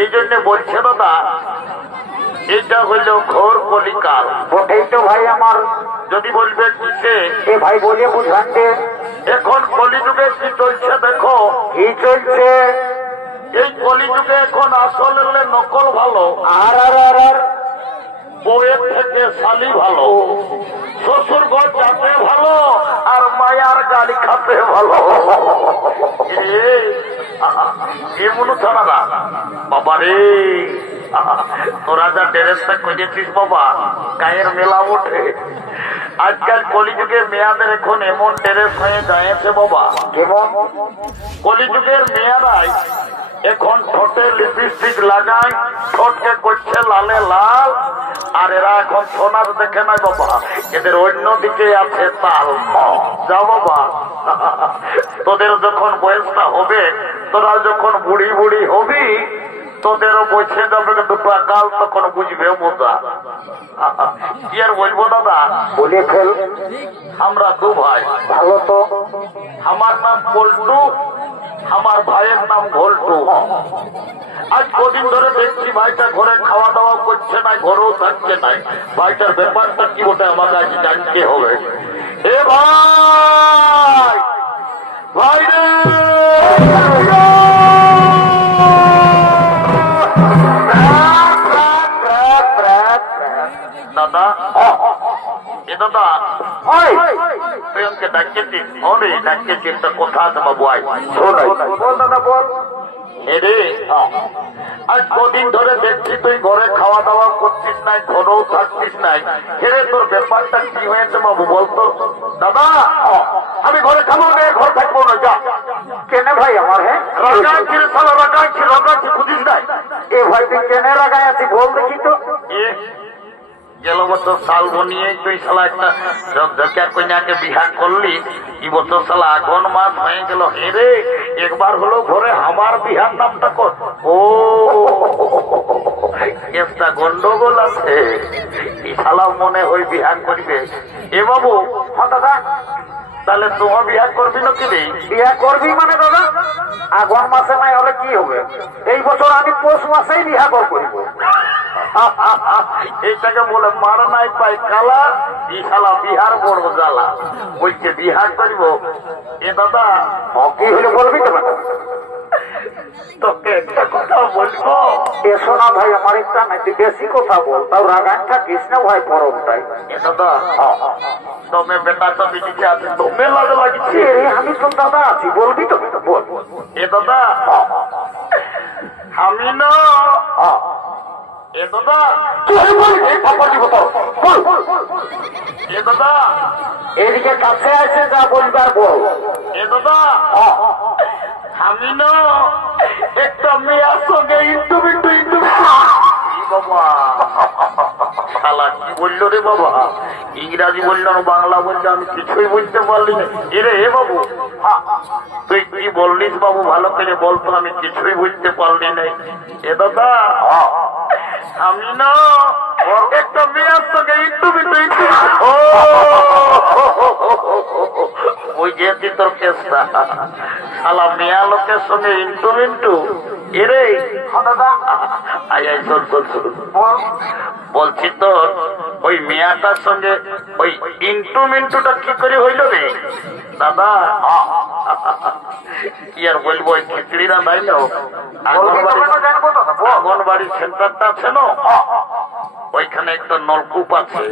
এই জন্য বলছে দাদা, এটা হইল ঘোর কলিকাল। ওটাই তো ভাই আমার। যদি বলবে কিসে এ ভাই বলে বুঝান দে। এখন কলিযুগে কি চলছে দেখো। কি চলছে? এই কলিযুগে এখন আসল নকল ভালো, আর আর আর আর বউয়ের থেকে শালি ভালো, শ্বশুর ঘর যাতে ভালো, আর মায়ার গাড়ি খাতে ভালো। এমন ছাড়া না বাবা রে, তোরা যা ড্রেসটা খুঁজেছিস বাবা, গায়ের মেলা ওঠে। আজকাল কলিযুগে মেয়াদের এখন এমন ড্রেস হয়ে যায়ছে বাবা। কেমন? কলিযুগের মেয়েরাই এখন ঠোঁটে লিপস্টিক লাগায়, ঠোঁটকে করছে লালে লাল, আর এরা এখন সোনার দেখে নাই বাবা, এদের অন্য দিকে আছে তাল। যা বাবা, তোদের যখন বয়সটা হবে, তোরা যখন বুড়ি বুড়ি হবি, তোদেরও বসে যাবে দুটো গাল, তখন বুঝবে বোঝা। কি আর বলবো দাদা, বলে ফেল। আমরা দু ভাই। ভালো তো। আমার নাম পল্টু, আমার ভাইয়ের নাম ভল্টু। আজ কদিন ধরে দেখছি ভাইটা ঘরে খাওয়া দাওয়া করছে না, ঘরেও থাকছে নাই। ভাইটার ব্যাপারটা কি ওটা আমাকে আজ জানতে হবে। এ ভাই, ভাই রে দাদা, এ দাদা তুই আমাকে ডাকিয়েছিস? অরে ডাকিয়েছি, একটা কথা আছে বাবু। আয় বল দাদা বল। রে আজ কদিন ধরে দেখছি তুই ঘরে খাওয়া দাওয়া করছিস নাই, ঘরেও থাকছিস নাই। হেরে তোর ব্যাপারটা কি হয়েছে বাবু বলতো? দাদা আমি ঘরে খাবো না, ঘর থাকবো না। যা। কেনে ভাই আমার? হ্যাঁ রাগাইছি রে শালা, রাগাইছি বুঝিস নাই? এ ভাই তুই কেনে রাগাই আছি বল দেখি তো। গেল বছর সাল বনিয়ে তুই শালা একটা ঝকঝকিয়া কন্যাকে বিহার করলি, এই বছর শালা আগুন মাস হয়ে গেল। হেরে একবার হলো ঘরে আমার বিহার নামটা কর। ও একটা গন্ডগোল আছে, এই শালা মনে হয় বিহার করিবে। এ বাবু, হ্যাঁ দাদা তাহলে তোমার বিয়া করবি না কি রে? বিয়া করবি মানে দাদা আগুন মাসে নাই হলে কি হবে? এই বছর আমি পৌষ মাসেই বিয়া করবো। এইটাকে বলে মার নাই পাই কালা, ই শালা বিহার বড় জ্বালা। বলছে বিহার করিব। এ দাদা কি হলে বলবি তো? তোকে একটা কথা বলবো। এসো না ভাই, আমার একটা নাই, তুই বেশি কথা বল, তাও রাগানটা কৃষ্ণ ভাই পরমটাই। এ দাদা তুমি বেটাটা বিটিকে আছে তুমি লাগে লাগছে। আমি তো দাদা আছি, বলবি তো? বল। এ দাদা আমি না, এ দাদা এ দাদা এদিকে কাছে আসে যা বলবার বল। এ দাদা আমি না একটা মেয়ের সঙ্গে বাবা শালা কি বললো রে বাবা? ইংরাজি বললো না বাংলা বললো, আমি কিছুই বুঝতে পারলি না। এরে হে বাবু তুই কি বললিস বাবু? ভালো করে বলতো, আমি কিছুই বুঝতে পারলি নাই। এ দাদা আমি না একটা মেয়ের সঙ্গে ওই যে তোর কেসটা শালা মেয়া লোকের সঙ্গে ইন্টু এরে আয় আয় শোন শোন শোন বলছি তো ওই মেয়াটার সঙ্গে ওই ইন্টুটা কি করে হইল রে দাদা? কি আর বলবো, ওই খিচড়িরা নাইল অঙ্গনবাড়ি সেন্টারটা আছে না, ওইখানে একটা নলকূপ আছে।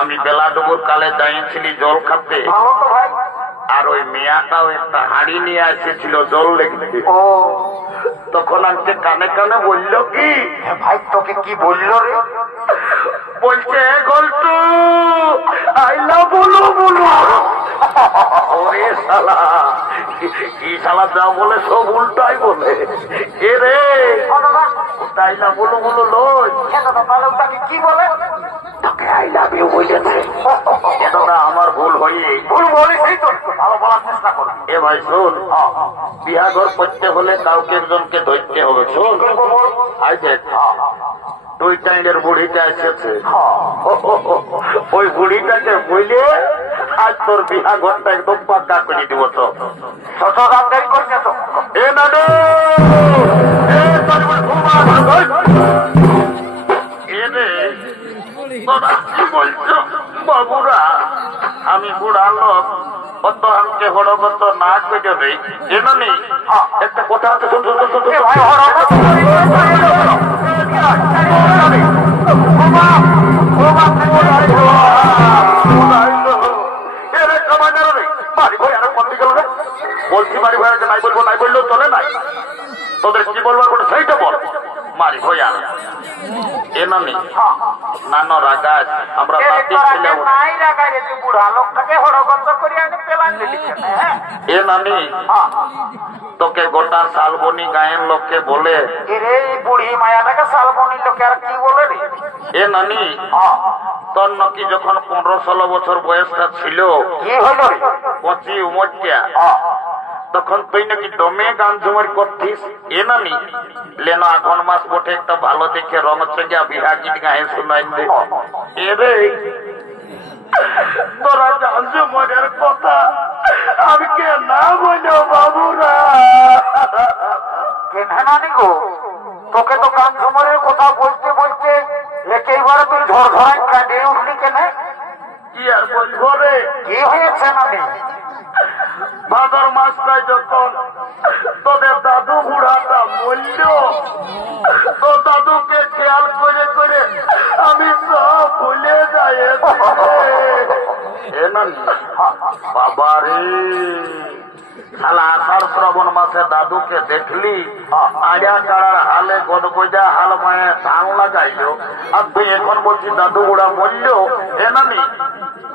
আমি বেলা ডুবুর কালে যাইছিলি জল খাতে, আর ওই মেয়াটাও একটা হাঁড়ি নিয়ে এসেছিল জল লেগেছে। তখন আমাকে কানে কানে বলল কি ভাই তোকে কি বললো রে? বলছে গল্টু আইলা বলো বলো। ওরে শালা কি শালা যা বলে সব উল্টাই বলে। এ রে আইলা বলো বলো লই, তাকে কি বলে? তোকে আই লাভ ইউ বলেছে। এটা আমার ভুল হয়ে ভুল বলিস তো, ভালো বলার চেষ্টা কর। এ ভাই শোন, বিহাঘর করতে হলে কাউকে একজনকে ধরতে হবে। শোন আই দেখ দুই টাইমের বুড়িটা এসেছে, ওই বুড়িটাকে বলে আজ তোর বিহাঘরটা একদম পাক্কা করে দিব। তো দেরি করছে তো এ না কি বলছো বাবুরা? আমি বুড়া লোক, অত আমাকে হড়গত না করে দেই এমনি একটা কথা আছে। বলছি বাড়ি ভয়াকে নাই বলবো, নাই বললেও চলে নাই। তোদের কি বলবার কথা সেইটা বল। মারি ভয়া এ নানি নানো রাগাজ আমরা এ নানি তোকে গোটা শালবনি গায়ের লোককে বলে বুড়ি মায়াটাকে শালবনির লোকে আর কি বলে রে? এ নানি তোর নাকি যখন 15-16 বছর বয়সটা ছিল, কি হলো রে? কচি উমরটা, তখন তুই নাকি দমে গান ঝুমার করতিস। এ নানি লেন আগুন মাস বটে, একটা ভালো দেখে রং চগিয়া বিহা গীত গায়ে শোনাই দে। এরে তোরা গান ঝুমারের কথা আমি কে না বলো বাবুরা? কেনানি গো, তোকে তো গান ঝুমারের কথা বলতে বলতে একেবারে তুই ঝড় কাঁদিয়ে উঠলি কেন? কি আর বলবো রে? কি হয়েছে নানি? ভাদর মাসটায় যখন তোদের দাদু বুড়াটা মরল, তো দাদুকে খেয়াল করে করে আমি সব ভুলে যাই। বাবা রে শালা আষাঢ় শ্রাবণ মাসে দাদুকে দেখলি আড়া কাড়ার হালে গদগজা হাল মায়ে ধান লাগাইল, আর তুই এখন বলছি দাদু বুড়া মরল। এ নানি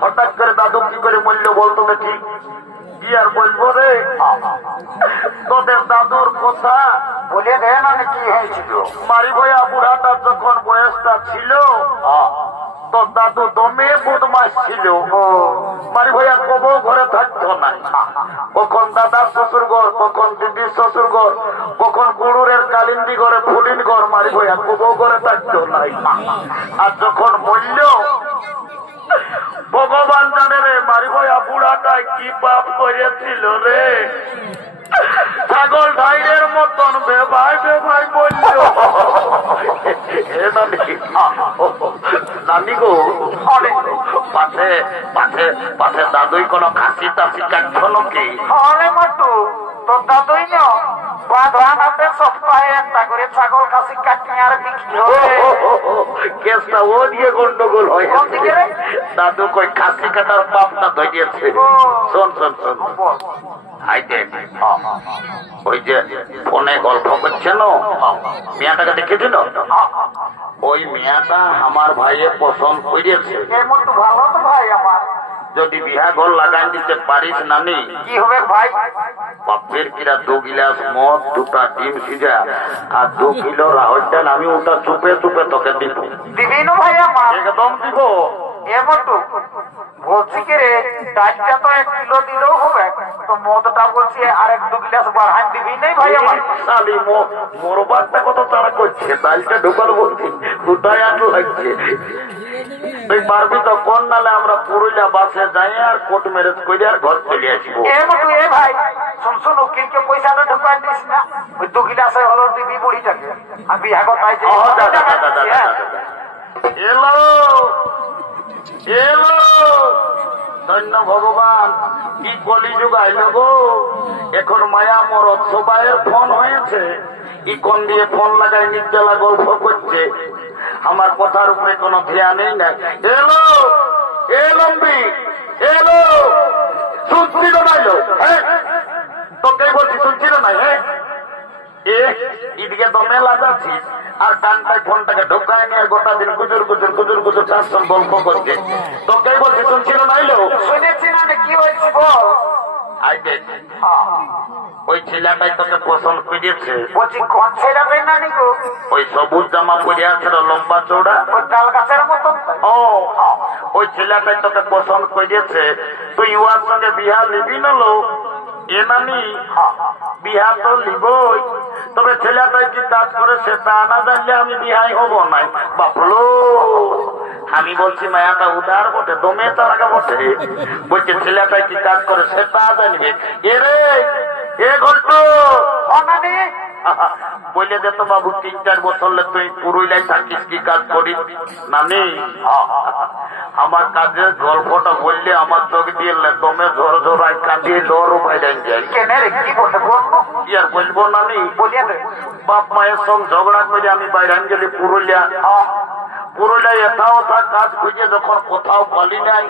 হঠাৎ করে দাদু কি করে মরল বলতো দেখি? কি আর বলবো রে, তোদের দাদুর কথা বলে দে না কি হয়েছিল। মারি ভয়া বুড়াটা যখন বয়সটা ছিল, তো দাদু দমে বদমাস ছিল। মারি ভয়া কবো ঘরে থাকতো না, কখন দাদার শ্বশুর ঘর, কখন দিদির শ্বশুর ঘর, কখন গুড়ুরের কালিন্দি ঘরে ফুলিন ঘর, মারি ভয়া কবো ঘরে থাকতো নাই। আর যখন মরল ভগবান জানে রে, মারিবয়া বুড়াটাই কি পাপ করেছিল রে। ছাগল ঢাইরের মতন বেভাই বেভাই বলল। নানি গো, পাশে পাশে পাশে দাদুই কোন খাসি টাসি কাটছো নাকি? হলে মাটু তোর দাদুই না বাঁধানাতে সপ্তাহে একটা করে ছাগল খাসি কাটনি আর বিক্রি হবে। কেসটা ও দিয়ে গন্ডগোল হয়ে দাদু কই খাসি কাটার পাপটা ধরিয়েছে। শোন শোন শোন, ওই যে ফোনে গল্প করছে না, মেয়াটাকে দেখেছি না, ওই মেয়াটা আমার ভাইয়ে পছন্দ করেছে। ভালো তো ভাই আমার, যদি বিহা ঘর লাগাই দিতে পারিস নানি, কি হবে ভাই? বাপের কিরা 2 গিলাস মদ, 2টা ডিম সিজা আর 2 কিলো রাহর ডাল আমি ওটা চুপে চুপে তোকে দিব। দিবি না ভাই আমার? একদম দিব। এমটু বলছি কি রে, ডালটা তো 1 কিলো দিলেও হবে, তো মদটা বলছি আর 1-2 গিলাস বাড়াই দিবি নাই ভাই আমার? শালি মোর বাচ্চা কত তারা করছে, ডালটা ঢোকানো বলছি দুটাই আটু লাগছে। তুই পারবি তো কোন? নালে আমরা পুরুলিয়া বাসে যাই আর কোর্ট ম্যারেজ করে আর ঘর চলে আসবো। এমটু এ ভাই শুন শুন, উকিলকে পয়সাটা ঢুকাই দিস না, ওই 2 গিলাসে হলো দিবি বুড়িটাকে। আমি বিয়া করতাই এলো এলো, ধন্য ভগবান, কি কলিযুগ আইল গো। এখন মায়া মরদ সবাইয়ের ফোন হয়েছে, ইকন দিয়ে ফোন লাগাই নির্জলা গল্প করছে, আমার কথার উপরে কোনো ধ্যানই নাই। এলো এলম্বি এলো, শুনছিল নাইলো? হ্যাঁ তোকে বলছি, শুনছিল নাই? হ্যাঁ এদিকে দমে লাগাচ্ছিস আর কানটায় ফোনটাকে ঢোকায় নিয়ে গোটা দিন গুজুর গুজুর গুজুর গুজুর চারজন গল্প করছে। তোকে বলছি, শুনছিল নাইলো? শুনেছি না, কি হয়েছে বল? আই দেখ, ওই ছেলেটাই তোকে পছন্দ করেছে। বলছি কোন ছেলেটাই না নিকো? ওই সবুজ জামা পরে আছে লম্বা চৌড়া, ওই তাল গাছের মতন। ও ওই ছেলেটাই তোকে পছন্দ করেছে। তুই ওর সঙ্গে বিহা নিবি না? লো এ নানি, বিহা তো লিবই, তবে ছেলেটাই কি কাজ করে সেটা না জানলে আমি বিহাই হব নাই। বাপলো, আমি বলছি মায়াটা উদার বটে, দমে তারাকে বটে, বলছে ছেলেটাই কি কাজ করে সেটা জানবে। এরে এ ঘন্টু বলে দে তো বাবু, 3-4 বছর তুই পুরুলিয়ায় থাকিস, কি কাজ করিস? নানি আমার কাজের গল্পটা বললে আমার চোখ দিয়ে দমে ঝর ঝরাই কাঁদিয়ে ডরও বাইরে যায়। কি আর বলবো নানি, বাপ মায়ের সঙ্গে ঝগড়া করে আমি বাইরে গেলে পুরুলিয়ায় এটাও তার কাজ খুঁজে যখন কোথাও পালি নাই,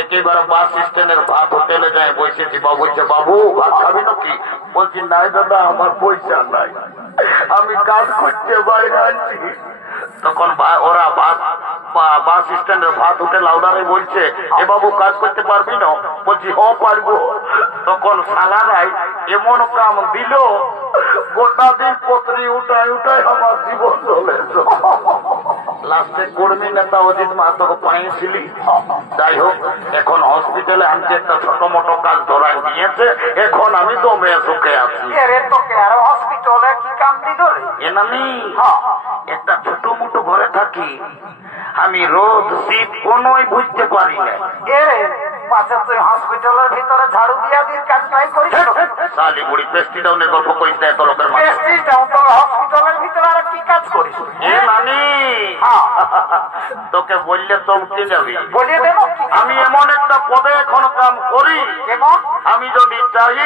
একেবারে বাস স্ট্যান্ডের ভাত হোটেলে যায় বসেছি। বাবু বলছে, বাবু ভাত খাবি নাকি? বলছি নাই দাদা, আমার পয়সা নাই, আমি কাজ করতে বাইরে আনছি। তখন ওরা বাস স্ট্যান্ডের ভাত হোটেল অর্ডারে বলছে, এ বাবু কাজ করতে পারবি না? বলছি হ পারবো। তখন সালারাই এমন কাম দিল, গোটা দিন পত্রী উঠায় উঠায় আমার জীবন চলে। লাস্টে কর্মী নেতা অজিত মাহাতোকে পাইছিলি। যাই হোক, এখন হসপিটালে আমাকে একটা ছোট মোটো কাজ ধরাই দিয়েছে, এখন আমি দমে সুখে আছি। হসপিটালে কি কাম দিল এ নামি, একটা ছোট মোটো ঘরে থাকি, আমি রোদ শীত কোনোই বুঝতে পারি না। পাশে তুই হসপিটালের ভিতরে ঝাড়ু দিয়া দিয়ে কাজ নাই করিস? শালি বুড়ি পেস্টি ডাউনের গল্প করিস না এত লোকের মাঝে। পেস্টি ডাউন তো হসপিটালের ভিতরে আর কি কাজ করিস? এ নানি, তোকে বললে চমকে যাবি। বলিয়ে দেব, আমি এমন একটা পদে এখন কাম করি, আমি যদি চাই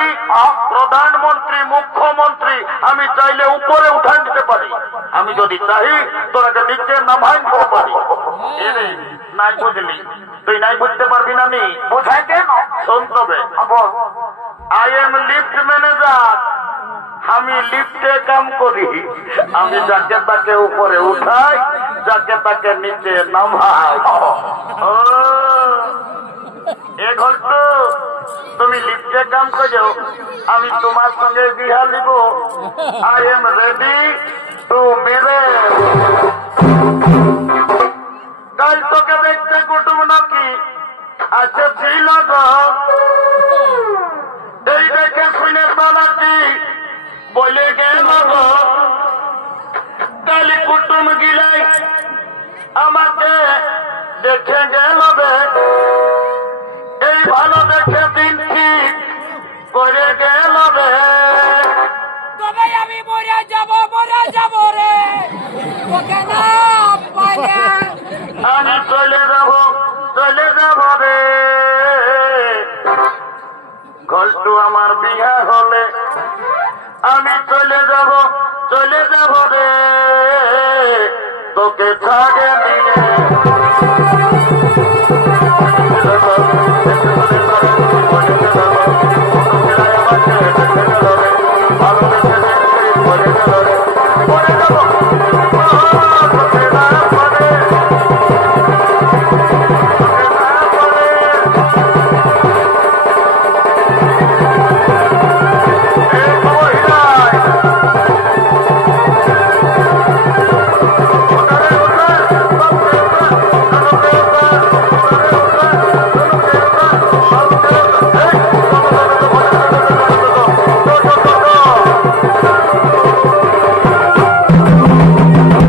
প্রধানমন্ত্রী মুখ্যমন্ত্রী আমি চাইলে উপরে উঠান দিতে পারি, আমি যদি চাই তোরাকে নিচে নামাই দিতে পারি। নাই বুঝলি? তুই নাই বুঝতে পারবি না? আমি বুঝাই দে না, শোন তবে, আই এম লিফট ম্যানেজার, আমি লিফটে কাম করি, আমি যাকে তাকে উপরে উঠাই, যাকে তাকে নিচে নামাই। এ ঘন্টু, তুমি লিফটে কাম করো, আমি তোমার সঙ্গে বিহা নিব। I am ready to marriage. কাল তোকে দেখতে কুটুম নাকি আছে ছিল গো, এই দেখে শুনে নাকি বলে গেল গো, কাল কুটুম গিলাই আমাকে দেখে গেল রে, এই ভালো দেখে দিন ঠিক করে গেল রে। তবে আমি মরে যাব রে, ওকে না পাইলে আমি চলে যাব রে। ঘল্টু আমার বিয়া হলে আমি চলে যাব রে, তোকে ছাড়ে নিয়ে